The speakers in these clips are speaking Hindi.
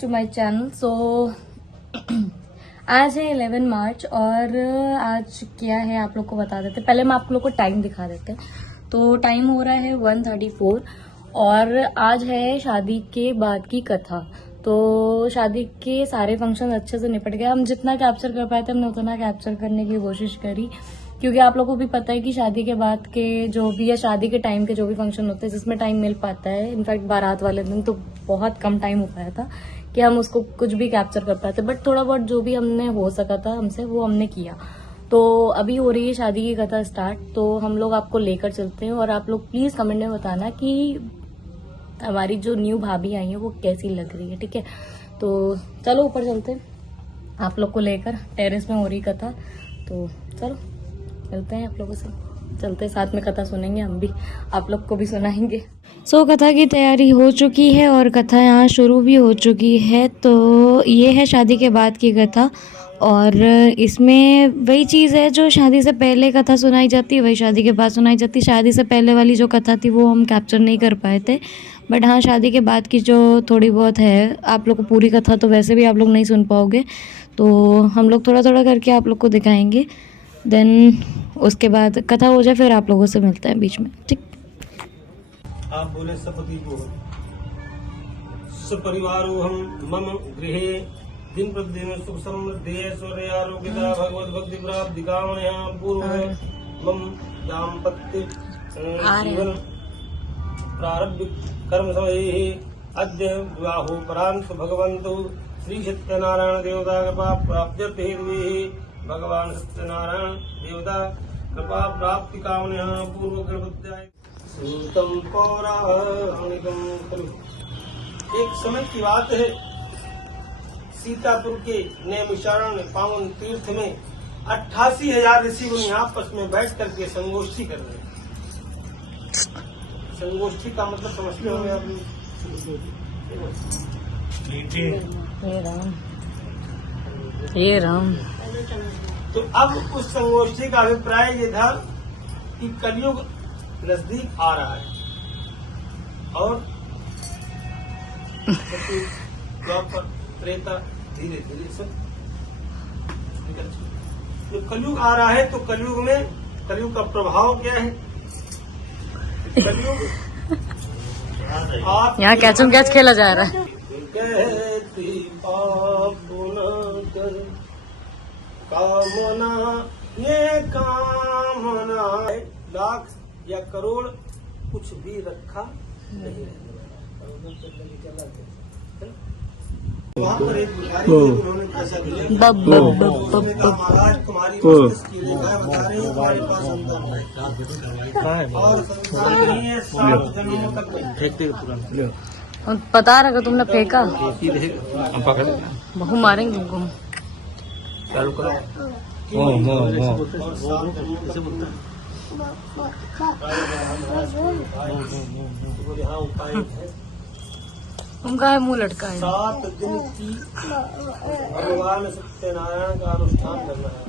To my channel. सो आज है 11 मार्च और आज क्या है आप लोग को बता देते। पहले मैं आप लोग को टाइम दिखा देते। तो टाइम हो रहा है 1:34 और आज है शादी के बाद की कथा। तो शादी के सारे फंक्शन अच्छे से निपट गए। हम जितना कैप्चर कर पाए थे हमने उतना कैप्चर करने की कोशिश करी, क्योंकि आप लोगों को भी पता है कि शादी के बाद के जो भी या शादी के टाइम के जो भी फंक्शन होते हैं जिसमें टाइम मिल पाता है, इनफैक्ट बारात वाले दिन तो बहुत कम टाइम हो पाया था कि हम उसको कुछ भी कैप्चर कर पाते, बट थोड़ा बहुत जो भी हमने हो सका था हमसे वो हमने किया। तो अभी हो रही है शादी की कथा स्टार्ट, तो हम लोग आपको लेकर चलते हैं और आप लोग प्लीज कमेंट में बताना कि हमारी जो न्यू भाभी आई है वो कैसी लग रही है, ठीक है। तो चलो ऊपर चलते हैं आप लोग को लेकर। टेरेस में हो रही कथा, तो चलो मिलते हैं आप लोगों से। चलते साथ में कथा सुनेंगे, हम भी आप लोग को भी सुनाएंगे। सो कथा की तैयारी हो चुकी है और कथा यहाँ शुरू भी हो चुकी है। तो ये है शादी के बाद की कथा और इसमें वही चीज़ है जो शादी से पहले कथा सुनाई जाती है वही शादी के बाद सुनाई जाती है। शादी से पहले वाली जो कथा थी वो हम कैप्चर नहीं कर पाए थे, बट हाँ शादी के बाद की जो थोड़ी बहुत है, आप लोग को पूरी कथा तो वैसे भी आप लोग नहीं सुन पाओगे, तो हम लोग थोड़ा थोड़ा करके आप लोग को दिखाएंगे। देन उसके बाद कथा हो जाए फिर आप लोगों से मिलते हैं बीच में, ठीक। आप बोले सपति को सपरिवारो हम मम गृहे दिन प्रतिदिन सुख समृद्धि ऐश्वर्य आरोग्यता भगवत भक्ति प्राप्ति कामना पूर्व मम दाम्पत्य जीवन प्रारब्ध कर्म समय अद्य विवाहो परांत भगवंतो श्री सत्यनारायण देवता कृपा प्राप्त्यर्थ हेतु भगवान सत्यनारायण देवता कृपा प्राप्ति कामना पूर्व कृपत्याय सूतम पौराणिकम खलु। एक समय की बात है, सीतापुर के नैमिषारण्य में पावन तीर्थ में 88,000 ऋषि मुनि आपस में बैठ करके संगोष्ठी कर रहे हैं। संगोष्ठी का मतलब समझते होंगे आप लोग। हे राम। तो अब उस संगोष्ठी का अभिप्राय ये था कि कलयुग नजदीक आ रहा है और द्वापर त्रेता धीरे धीरे सब निकल चुके। जो कलयुग आ रहा है तो कलयुग में कलयुग का प्रभाव क्या है? कलयुग यहाँ कैचम कैच खेला जा रहा है। कहती पाप न कर कामना ये कामना लाख या करोड़ कुछ भी रखा नहीं रहता। वहाँ पर एक भिखारी थे, उन्होंने पैसा दिया। उसने कहा महाराज तुम्हारी मस्तिष्क की रेखाएं बता रही हैं तुम्हारे पास संतान है और संतान नहीं है 7 जन्मों तक नहीं। बता रहा तुमने फेंका बहु मारेंगे तुमको। उनका है मुंह लटका है। 7 दिन की भगवान सत्यनारायण का अनुष्ठान करना है।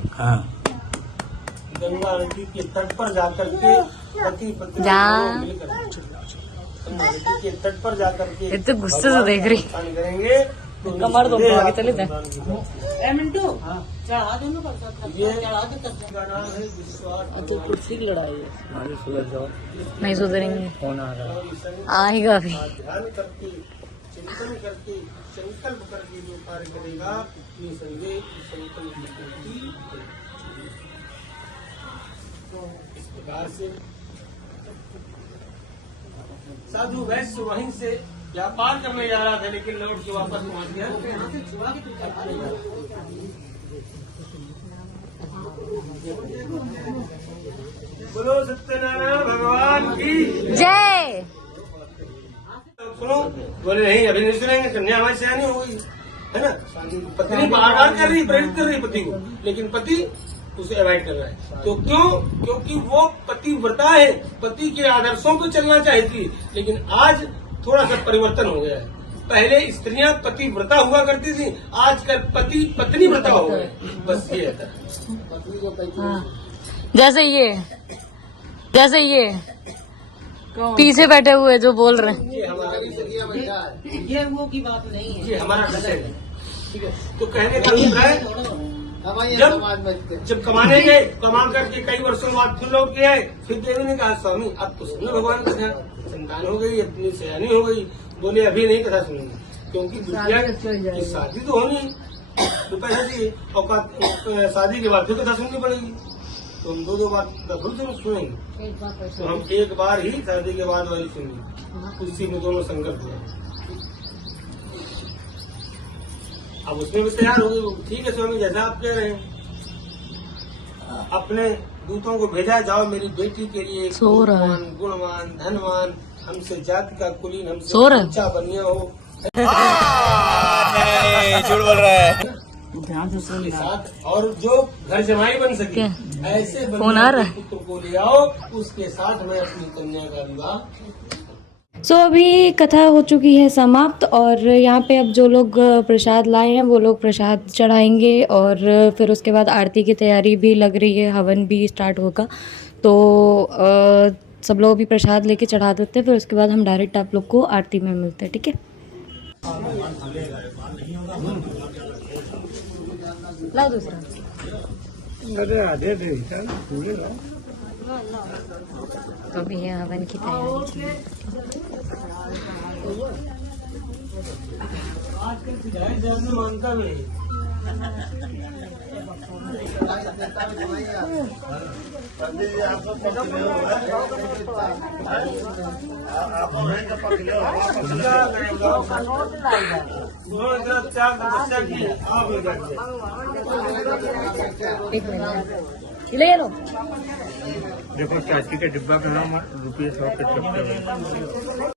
गंगा नदी के तट पर जाकर के पति पत्नी मिलकर गंगा नदी के तट पर जाकर के इतने गुस्से से देख रही करेंगे। कमर दो आगे चले जाए। मिंटू ये का नाम है विश्वास। तो कुर्सी की लड़ाई है, नहीं सुधरेंगे, आएगा भी। ध्यान करके चिंतन करके संकल्प करके जो कार्य करेगा ये संदेह संकल्प की पूर्ति इस प्रकार से साधु वैश्य वहीं से व्यापार करने जा रहा था, लेकिन लौट के वापस पहुंच गया। बोलो सत्यनारायण भगवान की जय। सुनो, बोले नहीं अभी नहीं सुनेंगे, कन्या हमारी सयानी हो गई है ना। पत्नी बार बार कर रही, प्रेरित कर रही पति को, लेकिन पति उसे अवॉइड कर रहा है। तो क्यों? क्योंकि वो पतिव्रता है, पति के आदर्शों को चलना चाहती है, लेकिन आज थोड़ा सा परिवर्तन हो गया है। पहले स्त्रियां पतिव्रता हुआ करती थी, आजकल पति पत्नी व्रता हो गए। बस ये है। जैसे ये पीछे बैठे हुए जो बोल रहे हैं। ये वो की बात नहीं है, ये हमारा डिसाइड है। ठीक है, तो कहने का अभिप्राय जब कमाने गए, कमा करके कई वर्षों बाद फिर लौट के आए, फिर देवी ने कहा स्वामी अब तो सुनो भगवान का ध्यान, संतान हो गई, अपनी सयानी हो गई। बोले अभी नहीं कथा सुनेंगे, क्योंकि बिटिया की शादी तो होनी है, तो पैसा चाहिए, और शादी के बाद फिर कथा सुननी पड़ेगी। तो हम दो बार कथा सुनेंगे, तो हम एक बार ही शादी के बाद वाली सुनेंगे, उसी में दोनों संगत हुआ। अब उसमें भी तैयार हो गई। ठीक है स्वामी, जैसा आप कह रहे हैं, अपने दूतों को भेजा, जाओ मेरी बेटी के लिए गुणवान, गुणवान, धनवान, हमसे जाति का कुलीन, हमसे अच्छा बनिया हो। झूठ बोल रहा है। ध्यान से सुन साथ, और जो घर जमाई बन सके ऐसे पुत्र को ले आओ, उसके साथ मैं अपनी कन्या का विवाह। सो अभी कथा हो चुकी है समाप्त, और यहाँ पे अब जो लोग प्रसाद लाए हैं वो लोग प्रसाद चढ़ाएंगे, और फिर उसके बाद आरती की तैयारी भी लग रही है, हवन भी स्टार्ट होगा। तो सब लोग भी प्रसाद लेके चढ़ा देते हैं, फिर उसके बाद हम डायरेक्ट आप लोग को आरती में मिलते हैं। ठीक है, लाओ दूसरा। तो अभी है हवन की तैयारी। मानता भी ले लो। देखो चाची के डिब्बा का नाम ₹100 के चक्कर।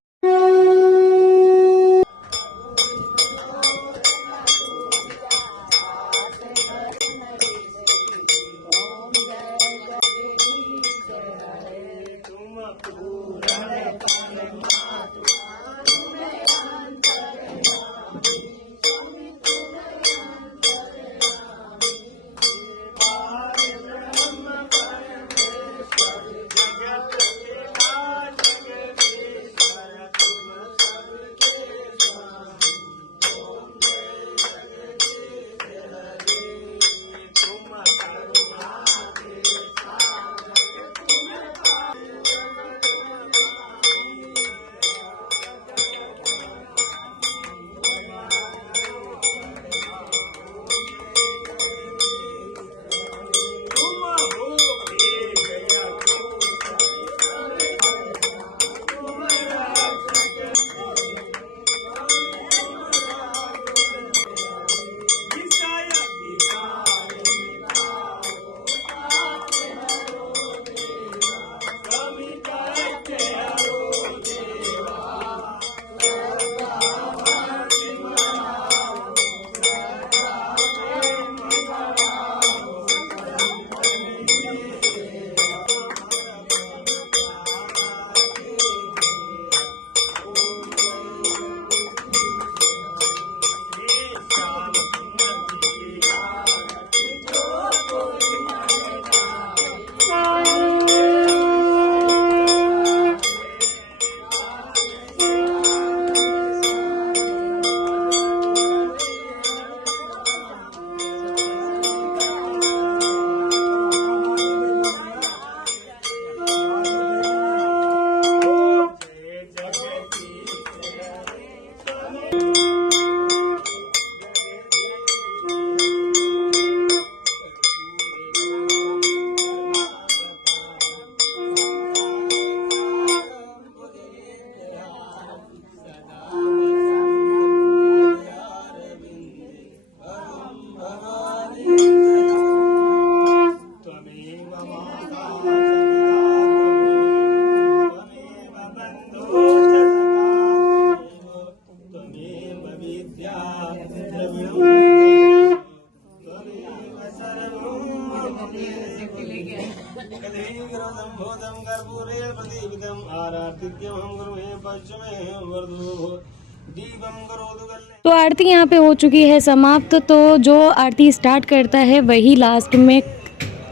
तो आरती यहाँ पे हो चुकी है समाप्त। तो जो आरती स्टार्ट करता है वही लास्ट में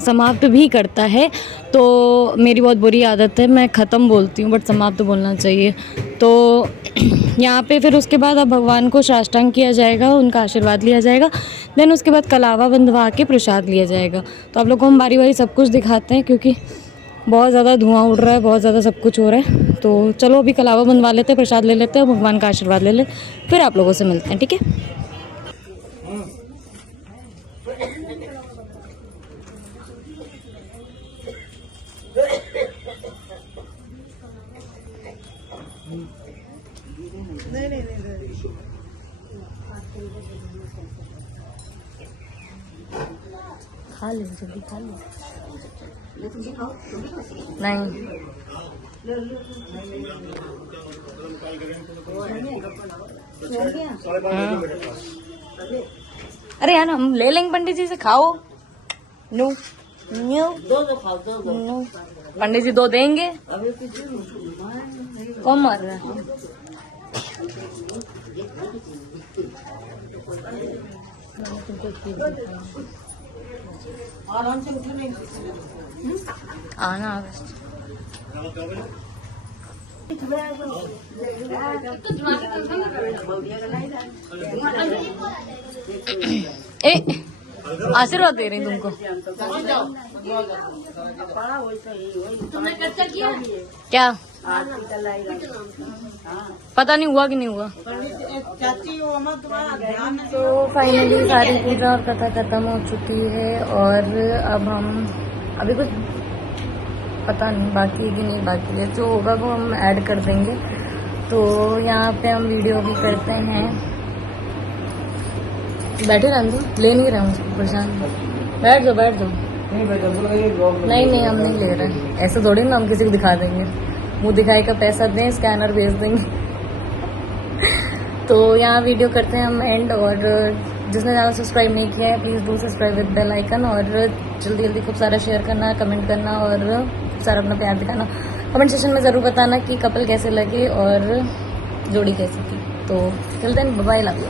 समाप्त भी करता है। तो मेरी बहुत बुरी आदत है, मैं ख़त्म बोलती हूँ बट समाप्त बोलना चाहिए। तो यहाँ पे फिर उसके बाद अब भगवान को साष्टांग किया जाएगा, उनका आशीर्वाद लिया जाएगा। देन उसके बाद कलावा बंधवा के प्रसाद लिया जाएगा। तो आप लोग को हम बारी बारी सब कुछ दिखाते हैं क्योंकि बहुत ज़्यादा धुआं उड़ रहा है, बहुत ज़्यादा सब कुछ हो रहा है। तो चलो अभी कलावा बंधवा लेते हैं, प्रसाद ले लेते हैं, भगवान का आशीर्वाद ले ले, फिर आप लोगों से मिलते हैं, ठीक है। खा ले जल्दी, खा ले। नहीं अरे यार हम ले लेंगे पंडित जी से, खाओ। नो नो नो, पंडित जी 2 देंगे। कौन मार रहा है? आना ए आशीर्वाद दे रही तुमको। क्या पता नहीं हुआ कि नहीं हुआ। तो फाइनली सारी पूजा और कथा खत्म हो चुकी है और अब हम अभी कुछ पता नहीं बाकी है कि नहीं बाकी है, जो होगा वो हम ऐड कर देंगे। तो यहाँ पे हम वीडियो भी करते हैं। बैठे रहने दो, ले नहीं रहे हूँ परेशान। बैठ जाओ बैठ जाओ। नहीं हम नहीं ले रहे, ऐसे थोड़ी ना हम किसी को दिखा देंगे। मुंह दिखाई का पैसा दें, स्कैनर भेज देंगे। तो यहाँ वीडियो करते हैं हम एंड। और जिसने चैनल सब्सक्राइब नहीं किया है please do subscribe with bell icon. और जल्दी जल्दी खूब सारा शेयर करना, कमेंट करना और खूब सारा अपना प्यार दिखाना। कमेंट सेक्शन में ज़रूर बताना कि कपल कैसे लगे और जोड़ी कैसी थी। तो चलते हैं, बाय, लव यू।